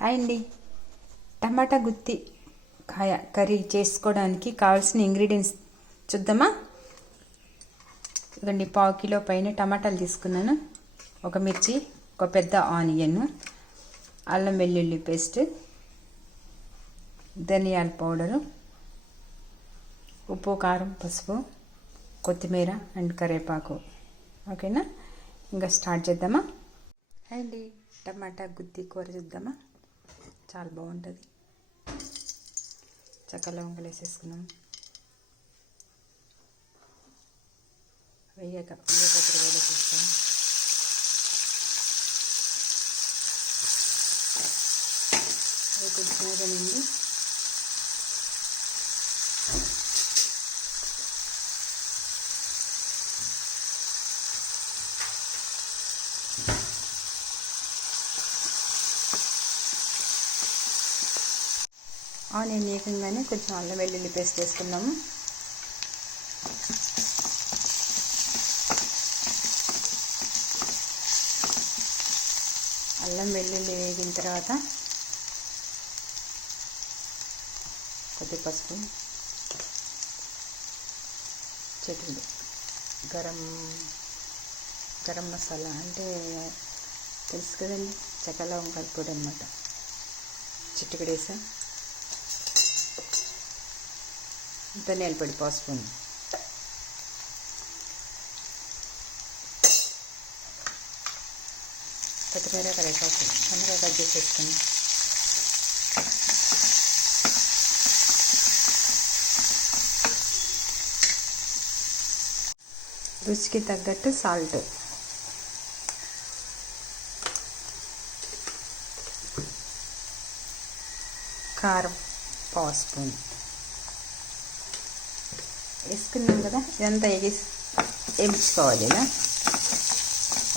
Hi అండి. టమాటా గుత్తి కాయ curry చేసుకోవడానికి కావాల్సిన ఇంగ్రీడియంట్స్ చూద్దామా. ఇవ్వండి, 1/2 కిలో పైన టమాటాలు తీసుకున్నాను, ఒక మిర్చి, ఒక పెద్ద ఆనియన్, అల్లం వెల్లుల్లి పేస్ట్, ధనియాల పౌడరు, ఉప్పు, కారం, పసుపు, కొత్తిమీర అండ్ కరివేపాకు. ఓకేనా, ఇంకా స్టార్ట్ చేద్దామా. అండి, టమాటా గుత్తి కూర చూద్దామా. చాలా బాగుంటుంది. చెక్క లవంగాలు వేసేసుకున్నాం. వేయకత్తిరి వేసేసుకున్నాం. అవి కొంచెం వేగనండి. ఆనియన్ వేగంగానే కొంచెం అల్లం వెల్లుల్లి పేస్ట్ వేసుకున్నాము. అల్లం వెల్లుల్లి వేగిన తర్వాత కొద్ది పసుపు, చిటికెడు గరం మసాలా అంటే తెలుసు కదండి, చెక్క లవంగాల పొడి అనమాట, చిటికెడు వేసా. ధనియాల పొడి పసుపు, కొత్తిమీర, కరివేపాకు సన్నగా కట్ చేసేసుకుని రుచికి తగ్గట్టు సాల్ట్, కారం 1 స్పూన్ వేసుకున్నాం కదా. ఇదంతా వేయించుకోవాలి. ఇలా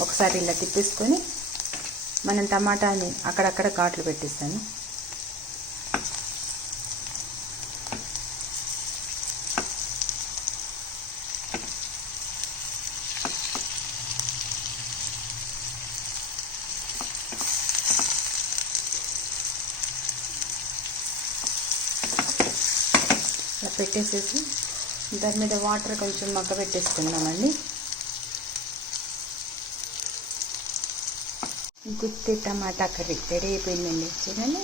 ఒకసారి ఇలా తిప్పేసుకొని మనం టమాటాని అక్కడక్కడ ఘాట్లు పెట్టిస్తాను. ఇలా పెట్టేసేసి దాని మీద వాటర్ కొంచెం మగ్గ పెట్టేసుకుందామండి. గుత్తి టమాటా కర్రీ రెడీ అయిపోయిందండి. చూడండి,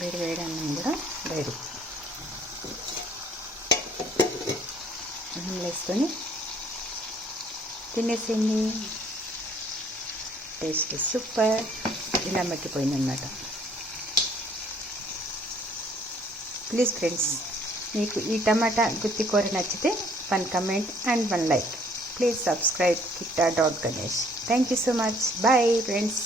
వేడి వేడి అన్నం కూడా రెడీ. అన్నం వేసుకొని తినేసింది. టేస్ట్ సూపర్, ఇలా మట్టిపోయిందన్నమాట. ప్లీజ్ ఫ్రెండ్స్, మీకు ఈ టమాటా గుత్తి కూర నచ్చితే 1 comment and 1 like. Please subscribe కిట్టా.గణేష్. Thank you so much. Bye friends.